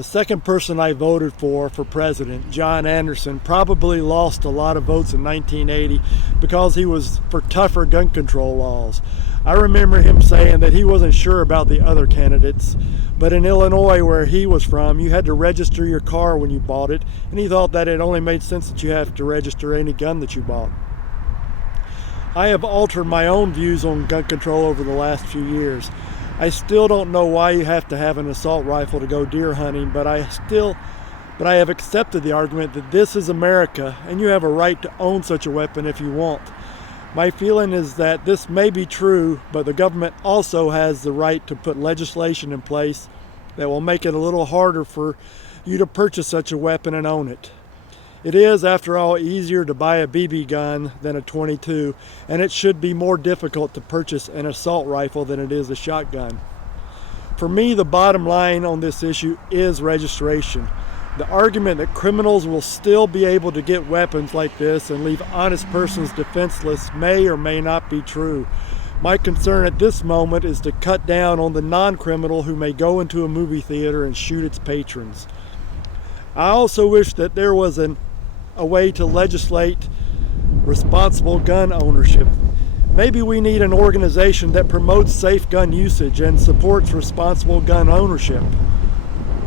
The second person I voted for president, John Anderson, probably lost a lot of votes in 1980 because he was for tougher gun control laws. I remember him saying that he wasn't sure about the other candidates, but in Illinois, where he was from, you had to register your car when you bought it, and he thought that it only made sense that you have to register any gun that you bought. I have altered my own views on gun control over the last few years. I still don't know why you have to have an assault rifle to go deer hunting, but I have accepted the argument that this is America and you have a right to own such a weapon if you want. My feeling is that this may be true, but the government also has the right to put legislation in place that will make it a little harder for you to purchase such a weapon and own it. It is, after all, easier to buy a BB gun than a .22, and it should be more difficult to purchase an assault rifle than it is a shotgun. For me, the bottom line on this issue is registration. The argument that criminals will still be able to get weapons like this and leave honest persons defenseless may or may not be true. My concern at this moment is to cut down on the non-criminal who may go into a movie theater and shoot its patrons. I also wish that there was a way to legislate responsible gun ownership. Maybe we need an organization that promotes safe gun usage and supports responsible gun ownership,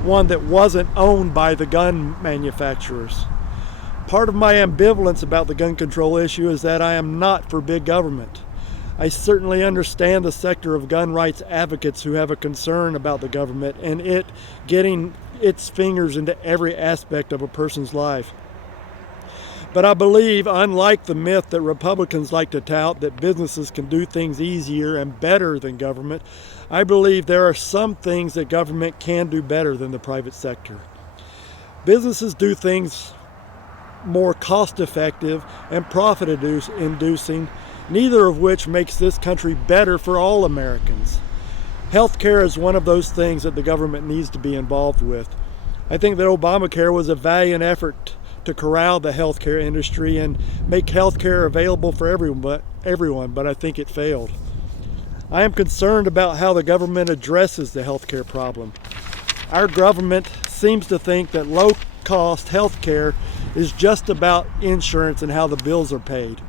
one that wasn't owned by the gun manufacturers. Part of my ambivalence about the gun control issue is that I am not for big government. I certainly understand the sector of gun rights advocates who have a concern about the government and it getting its fingers into every aspect of a person's life. But I believe, unlike the myth that Republicans like to tout, that businesses can do things easier and better than government, I believe there are some things that government can do better than the private sector. Businesses do things more cost-effective and profit-inducing, neither of which makes this country better for all Americans. Healthcare is one of those things that the government needs to be involved with. I think that Obamacare was a valiant effort to corral the healthcare industry and make healthcare available for everyone, but I think it failed. I am concerned about how the government addresses the healthcare problem. Our government seems to think that low-cost healthcare is just about insurance and how the bills are paid.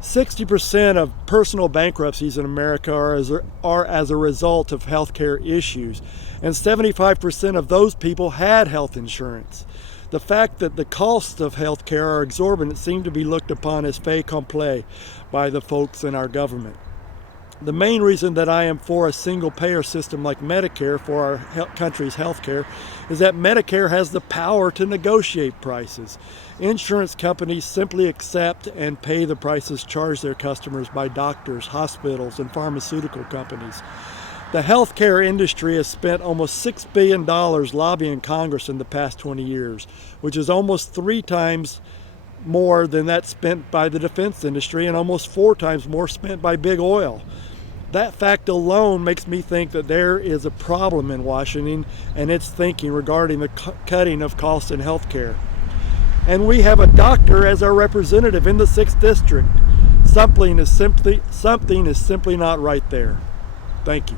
60% of personal bankruptcies in America are as a result of healthcare issues, and 75% of those people had health insurance. The fact that the costs of healthcare are exorbitant seem to be looked upon as fait accompli by the folks in our government. The main reason that I am for a single-payer system like Medicare for our country's healthcare is that Medicare has the power to negotiate prices. Insurance companies simply accept and pay the prices charged their customers by doctors, hospitals, and pharmaceutical companies. The healthcare industry has spent almost $6 billion lobbying Congress in the past 20 years, which is almost 3 times more than that spent by the defense industry and almost 4 times more spent by big oil. That fact alone makes me think that there is a problem in Washington and its thinking regarding the cutting of costs in healthcare. And we have a doctor as our representative in the 6th District. Something is simply not right there. Thank you.